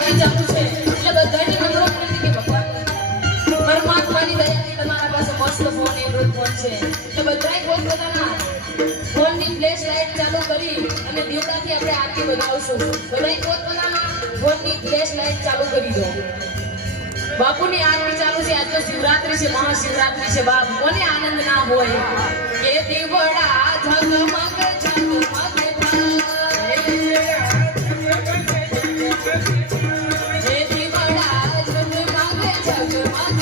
ચાલુ છે આપણે આરતી વધાવશું બધાએ પોતપોતાના ફોનની ફ્લેશ લાઇટ ચાલુ કરી દો બાપુની આરતી ચાલુ છે, આજ તો શિવરાત્રી છે, મહાશિવરાત્રી છે, બાપ, કોને આનંદ ના હોય? કે દેવડા ઝગમગ Thank you.